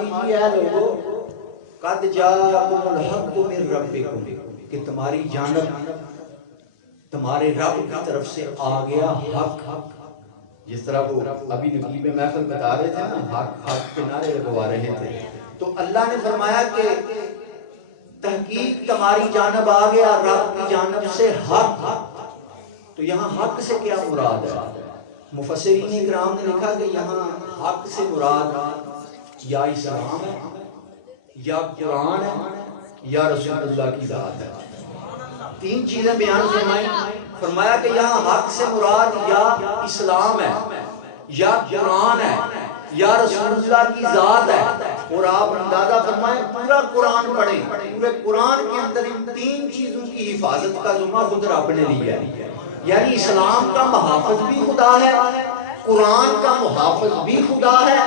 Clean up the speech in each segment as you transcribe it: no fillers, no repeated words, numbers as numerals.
دیجیے اے لوگو قد جاءکم الحق من ربکم کہ تمہاری جانب تمہارے رب کی طرف سے آ گیا حق. جس طرح وہ ابھی نقیب محفل بتا رہے تھے نا حق حق کے نعرے لگوا رہے تھے تو اللہ نے فرمایا کہ تحقیق تمہاری جانب آ گیا رب کی جانب سے حق. تو یہاں حق سے کیا مراد ہے؟ مفسرین اکرام نے لکھا کہ یہاں حق سے مراد یا اسلام ہے یا قرآن ہے یا رسول اللہ کی ذات ہے. تین چیزیں بیان فرمائی. فرمایا کہ یہاں حق سے مراد یا اسلام ہے یا قرآن ہے یا رسول اللہ کی ذات ہے. اور آپ اندازہ فرمائیں پورا قرآن پڑھیں, پورے قرآن کے اندر ان تین چیزوں کی حفاظت کا ذمہ خود رب نے لیا ہے. یعنی اسلام کا محافظ بھی خدا ہے, قرآن کا محافظ بھی خدا ہے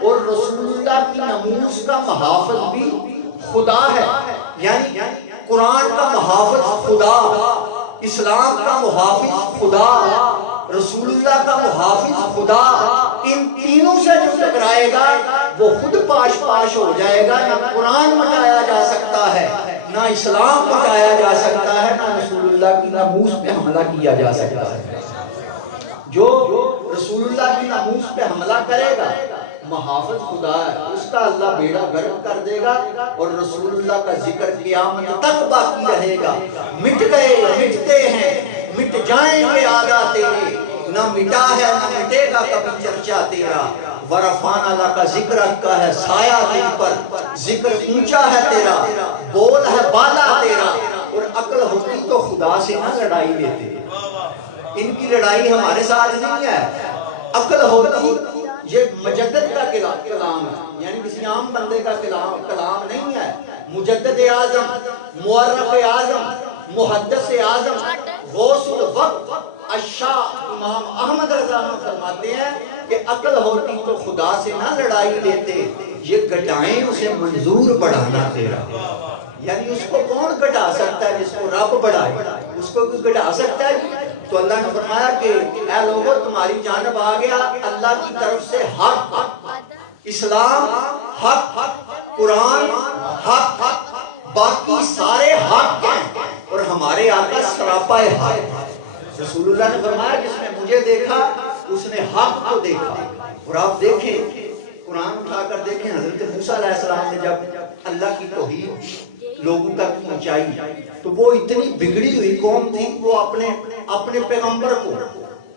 اور رسول اللہ کی ناموس کا محافظ بھی خدا ہے. یعنی قرآن کا محافظ خدا, اسلام کا محافظ خدا, رسول اللہ کا محافظ خدا. ان تینوں سے جو ٹکرائے گا وہ خود پاش پاش ہو جائے گا. نہ قرآن مٹایا جا سکتا ہے, نہ اسلام مٹایا جا سکتا ہے, نہ رسول اللہ کی ناموس پہ حملہ کیا جا سکتا ہے. جو رسول اللہ کی ناموس پہ حملہ کرے گا محافظ خدا ہے, اس کا اللہ بیڑا غرق کر دے گا اور رسول اللہ کا ذکر قیامت تک باقی رہے گا. مٹ گئے مٹتے ہیں, مٹ جائیں گے آگا تیرے, نہ مٹا ہے نہ مٹے گا کبھی چرچا تیرا. ورفان اللہ کا ذکر کا ہے سایہ تیری پر, ذکر اونچا ہے تیرا, بول ہے بالا تیرا. اور عقل ہوتی تو خدا سے نہ لڑائی لیتے, ان کی لڑائی ہمارے ساتھ نہیں ہے. عقل ہوتی یہ مجدد کا کلام ہے, یعنی کسی عام بندے کا کلام نہیں ہے. مجدد اعظم, مورخ اعظم, محدث اعظم, غوث الوقت الشاہ امام احمد رضا فرماتے ہیں کہ عقل ہوتی تو خدا سے نہ لڑائی لیتے, یہ گٹائیں اسے منظور بڑھانا تیرا. یعنی اس کو کون گٹا سکتا ہے جس کو رب بڑھائے, اس کو کوئی گٹا سکتا ہے؟ تو اللہ نے فرمایا کہ اے لوگوں تمہاری جانب آ گیا اللہ کی طرف سے حق, اسلام حق, قرآن حق, باقی سارے حق ہیں اور ہمارے آقا سراپا حق. رسول اللہ نے فرمایا جس نے مجھے دیکھا اس نے حق کو دیکھا. اور آپ دیکھیں قرآن اٹھا کر دیکھیں حضرت موسیٰ علیہ السلام نے جب اللہ کی توحید لوگوں تک پہنچائی تو وہ اتنی بگڑی ہوئی قوم تھی, وہ اپنے پیغمبر کو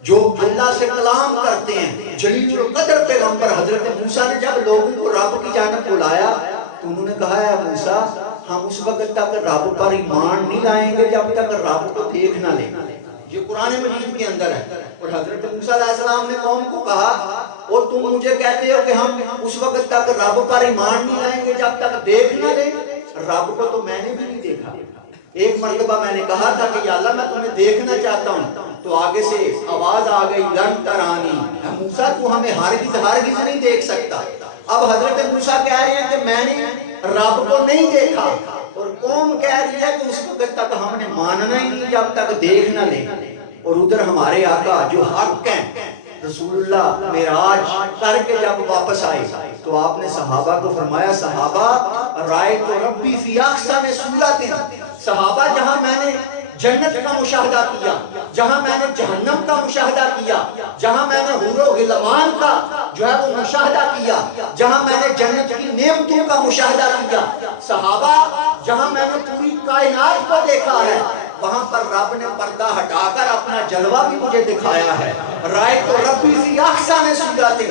جو اللہ سے کلام کرتے ہیں جلیل القدر پیغمبر حضرت موسیٰ نے جب لوگوں کو رب کی جانب بلایا تو انہوں نے کہا ہے موسیٰ ہم اس وقت تک رب پر ایمان نہیں لائیں گے جب تک رب کو دیکھ نہ لیں. یہ قرآن مجید کے اندر ہے. اور حضرت موسیٰ علیہ السلام نے قوم کو کہا اور تم مجھے کہتے ہو کہ ہم اس وقت تک رب پر ایمان نہیں لائیں گے جب تک دیکھ نہ لیں. رب کو تو میں نے بھی نہیں دیکھا. ایک مرتبہ میں نے کہا تھا کہ یا اللہ میں تمہیں دیکھنا چاہتا ہوں, تو آگے سے آواز آ گئی لن ترانی, موسیٰ تو ہمیں ہرگز نہیں دیکھ سکتا. اب حضرت موسیٰ کہہ رہے ہیں کہ میں نے رب کو نہیں دیکھا اور قوم کہہ رہی ہے کہ اس وقت تک ہم نے ماننا ہی نہیں جب تک دیکھ نہ لیں. اور ادھر ہمارے آقا جو حق ہیں رسول اللہ معراج کر کے جب واپس آئے تو آپ نے صحابہ کو فرمایا صحابہ رائے تو ربی فی احسن صورت, صحابہ جہاں میں نے جنت کا مشاہدہ کیا, جہاں میں نے جہنم کا مشاہدہ کیا, جہاں میں نے حور و غلمان کا جو ہے وہ مشاہدہ کیا, جہاں میں نے جنت کی نعمتوں کا مشاہدہ کیا, صحابہ جہاں میں نے پوری کائنات کو دیکھا ہے وہاں پر رب نے پردہ ہٹا کر اپنا جلوہ بھی مجھے دکھایا ہے. رائے تو ربی فی احسن صورت,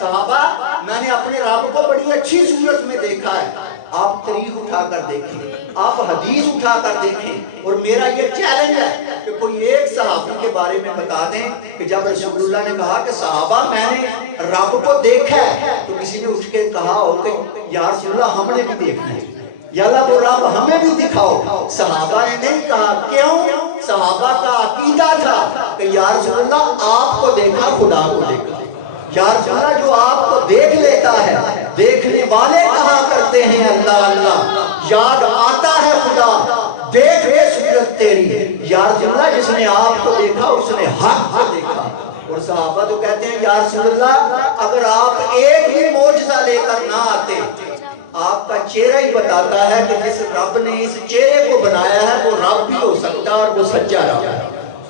صحابہ میں نے اپنے رب کو بڑی اچھی صورت میں دیکھا ہے. آپ تاریخ اٹھا کر دیکھیں, آپ حدیث اٹھا کر دیکھیں, اور میرا یہ چیلنج ہے کہ کوئی ایک صحابی کے بارے میں بتا دیں کہ جب رسول اللہ نے کہا کہ صحابہ میں نے رب کو دیکھا ہے تو کسی نے اٹھ کے کہا ہو کہ یا رسول اللہ ہم نے بھی دیکھنا ہے, یا اللہ وہ رب ہمیں بھی دکھاؤ. صحابہ نے نہیں کہا, کیوں؟ صحابہ کا عقیدہ تھا کہ یا رسول اللہ آپ کو دیکھا خدا کو دیکھا. یا رسول اللہ جو آپ کو دیکھ لیتا ہے دیکھنے والے کہا کرتے ہیں اللہ اللہ, یاد آتا ہے خدا دیکھ لے صورت تیری. یا رسول اللہ جس نے آپ کو دیکھا اس نے حق کو دیکھا. اور صحابہ تو کہتے ہیں یا رسول اللہ اگر آپ ایک ہی معجزہ لے کر نہ آتے کا چہرہ ہی بتاتا ہے کہ جس رب نے اس چہرے کو بنایا ہے وہ رب بھی ہو سکتا ہے اور وہ سچا رب ہے۔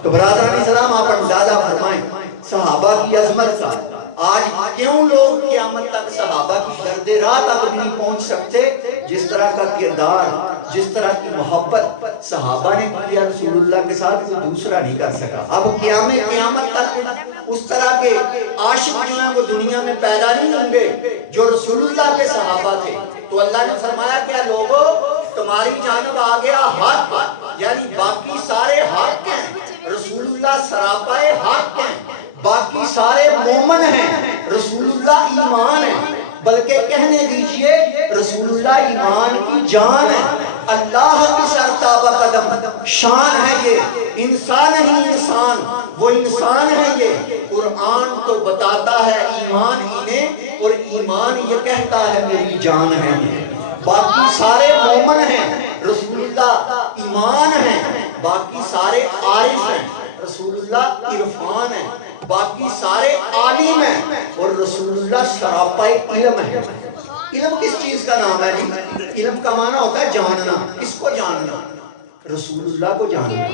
تو برادران اسلام آپ اندازہ فرمائیں صحابہ کی عظمت کا۔ آج کیوں لوگ قیامت تک صحابہ کی درد راہ تک بھی نہیں پہنچ سکتے؟ جس طرح کا کردار، جس طرح کی محبت صحابہ نے کیا رسول اللہ کے ساتھ وہ دوسرا نہیں کر سکا۔ اب قیامت تک اس طرح کے عاشق جو ہیں وہ دنیا میں پیدا نہیں ہوں گے جو رسول اللہ کے صحابہ تھے۔ تو اللہ نے فرمایا کیا لوگوں تمہاری جانب آ گیا حق، یعنی باقی سارے حق ہیں، رسول اللہ سراپا حق ہیں، باقی سارے مومن ہیں، رسول اللہ ایمان ہے، بلکہ کہنے دیجئے رسول اللہ ایمان کی جان ہے، اللہ کی سرتابہ قدم شان ہے، یہ انسان ہی انسان، وہ انسان ہے، یہ قرآن تو بتاتا ہے ایمان انہیں، اور ایمان یہ کہتا ہے میری جان ہے۔ باقی سارے مومن ہیں، رسول اللہ ایمان ہے، باقی سارے عارف ہیں، رسول اللہ عرفان ہے، باقی سارے عالم ہیں، اور رسول اللہ سراپا علم ہے۔ علم کس چیز کا نام ہے جی؟ علم کا معنی ہوتا ہے جاننا۔ کس کو جاننا؟ رسول اللہ کو جاننا،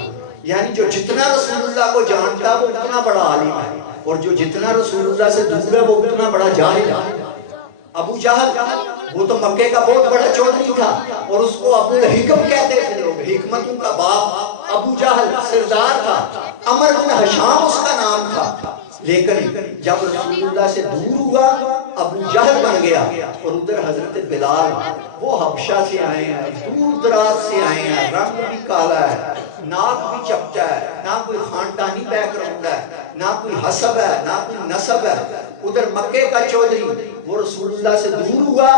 یعنی جو جتنا رسول اللہ کو جانتا وہ اتنا بڑا عالم ہے، اور جو جتنا رسول اللہ سے دور ہے وہ اتنا بڑا جاہل ہے۔ ابو جہل وہ تو مکے کا بہت بڑا چودھری تھا، اور اس کو ابو الحکم کہتے تھے لوگ، حکمتوں کا باپ ابو جہل سردار تھا، عمر بن حشام اس کا نام تھا، لیکن جب رسول اللہ سے دور ہوا ابو جہل بن گیا۔ اور ادھر حضرت بلال وہ حبشہ سے آئے ہیں، دور دراز سے آئے ہیں، رنگ بھی کالا ہے، ناک بھی چپٹا ہے، نہ کوئی خاندانی بیک گراؤنڈ ہے، نہ کوئی حسب ہے، نہ کوئی نسب ہے، ادھر مکے کا چودھری وہ رسول اللہ سے دور ہوا،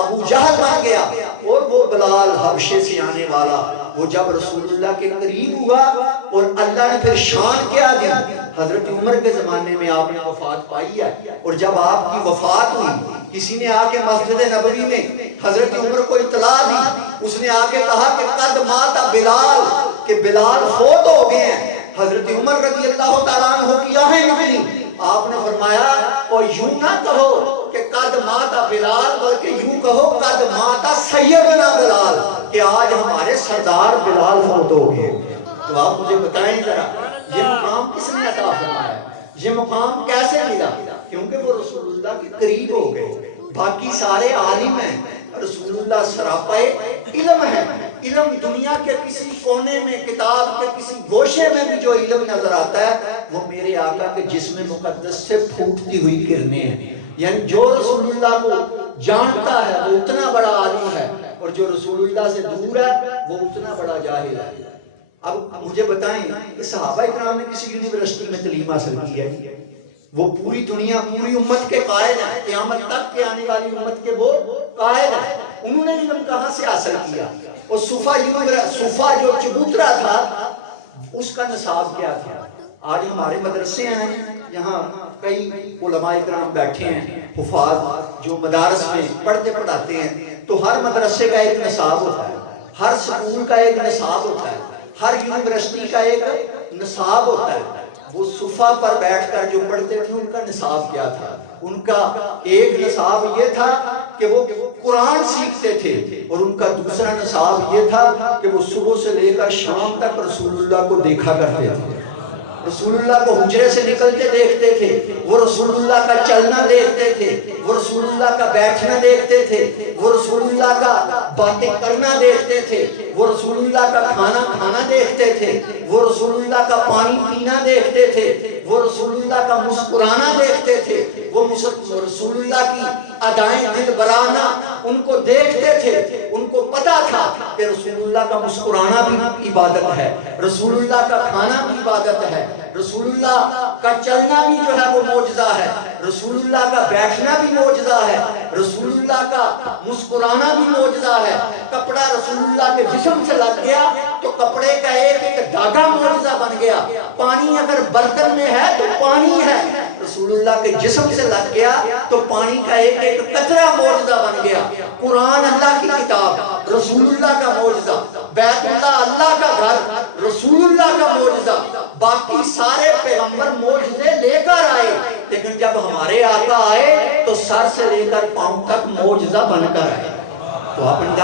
ابو جہل بن گیا، اور وہ بلال حبشے سے آنے والا وہ جب رسول اللہ کے قریب ہوا، اور اللہ نے پھر شان کیا دی۔ حضرت عمر کے زمانے میں آپ نے وفات پائی ہے، اور جب آپ کی وفات ہوئی کسی نے آ کے مسجد نبوی میں حضرت عمر کو اطلاع دی، اس نے آ کے کہا کہ قد مات بلال، کہ بلال فوت ہو گئے ہیں۔ حضرت عمر رضی اللہ تعالیٰ عنہ کی آہیں نکلی، آپ نے فرمایا اور یوں نہ کہو کہ قد مات بلال، بلکہ یوں کہو قد مات سیدنا بلال، کہ آج ہمارے سردار بلال فوت ہو گئے۔ تو آپ مجھے بتائیں ذرا یہ مقام کس نے عطا فرمایا؟ یہ مقام کیسے ملا؟ کیونکہ وہ رسول اللہ کے قریب ہو گئے۔ باقی سارے عالم ہیں، رسول اللہ سراپا علم ہے۔ علم دنیا کے کسی کونے میں، کتاب کے کسی گوشے میں بھی جو علم نظر آتا ہے وہ میرے آقا کے جسم مقدس سے پھوٹتی ہوئی کرنیں ہیں، یعنی جو رسول اللہ کو جانتا ہے وہ اتنا بڑا عالم ہے، اور جو رسول اللہ سے دور ہے وہ اتنا بڑا جاہل ہے۔ اب مجھے بتائیں کہ صحابہ اکرام نے کسی یونیورسٹی میں تعلیم حاصل کی ہے؟ وہ پوری دنیا پوری امت کے قائد ہیں، قیامت تک کے آنے والی امت کے وہ قائد ہیں، انہوں نے علم کہاں سے حاصل کیا؟ اور صفا جو چبوترا تھا اس کا نصاب کیا تھا؟ آج ہمارے مدرسے ہیں، یہاں کئی علماء اکرام بیٹھے ہیں، حفاظ جو مدارس میں پڑھتے پڑھاتے ہیں، تو ہر مدرسے کا ایک نصاب ہوتا ہے، ہر سکول کا ایک نصاب ہوتا ہے، ہر یونیورسٹی کا ایک نصاب ہوتا ہے۔ وہ صفا پر بیٹھ کر جو پڑھتے تھے ان کا نصاب کیا تھا؟ ان کا ایک نصاب یہ تھا کہ وہ قرآن سیکھتے تھے، اور ان کا دوسرا نصاب یہ تھا کہ وہ صبح سے لے کر شام تک رسول اللہ کو دیکھا کرتے تھے، رسول اللہ کو حجرے سے نکلتے دیکھتے تھے، وہ رسول اللہ کا چلنا دیکھتے تھے، وہ رسول اللہ کا بیٹھنا دیکھتے تھے، وہ رسول اللہ کا باتیں کرنا دیکھتے تھے، وہ رسول اللہ کا کھانا کھانا دیکھتے تھے، وہ رسول اللہ کا پانی پینا دیکھتے تھے، وہ رسول اللہ کا مسکرانا دیکھتے تھے، وہ رسول اللہ کی ادائیں دل برانہ ان کو دیکھتے تھے۔ ان کو پتا تھا کہ رسول اللہ کا مسکرانا بھی عبادت ہے، رسول اللہ کا کھانا بھی عبادت ہے، رسول اللہ کا چلنا بھی جو ہے وہ معجزہ ہے، رسول اللہ کا بیٹھنا بھی معجزہ ہے، رسول اللہ کا مسکرانا بھی معجزہ ہے۔ کپڑا رسول اللہ کے جسم سے لگ گیا تو کپڑے کا ایک ایک دھاگا معجزہ بن گیا۔ پانی اگر برتن میں ہے تو پانی ہے، رسول اللہ کے جسم سے لگ گیا تو پانی کا ایک ایک قطرہ معجزہ بن گیا۔ قرآن اللہ کی کتاب، رسول اللہ کا معجزہ، بیت اللہ اللہ کا گھر، رسول اللہ کا معجزہ۔ باقی سارے پیغمبر معجزے لے کر آئے، لیکن جب ہمارے آقا آئے تو سر سے لے کر پاؤں تک معجزہ بن کر آئے۔ تو آپ اندازہ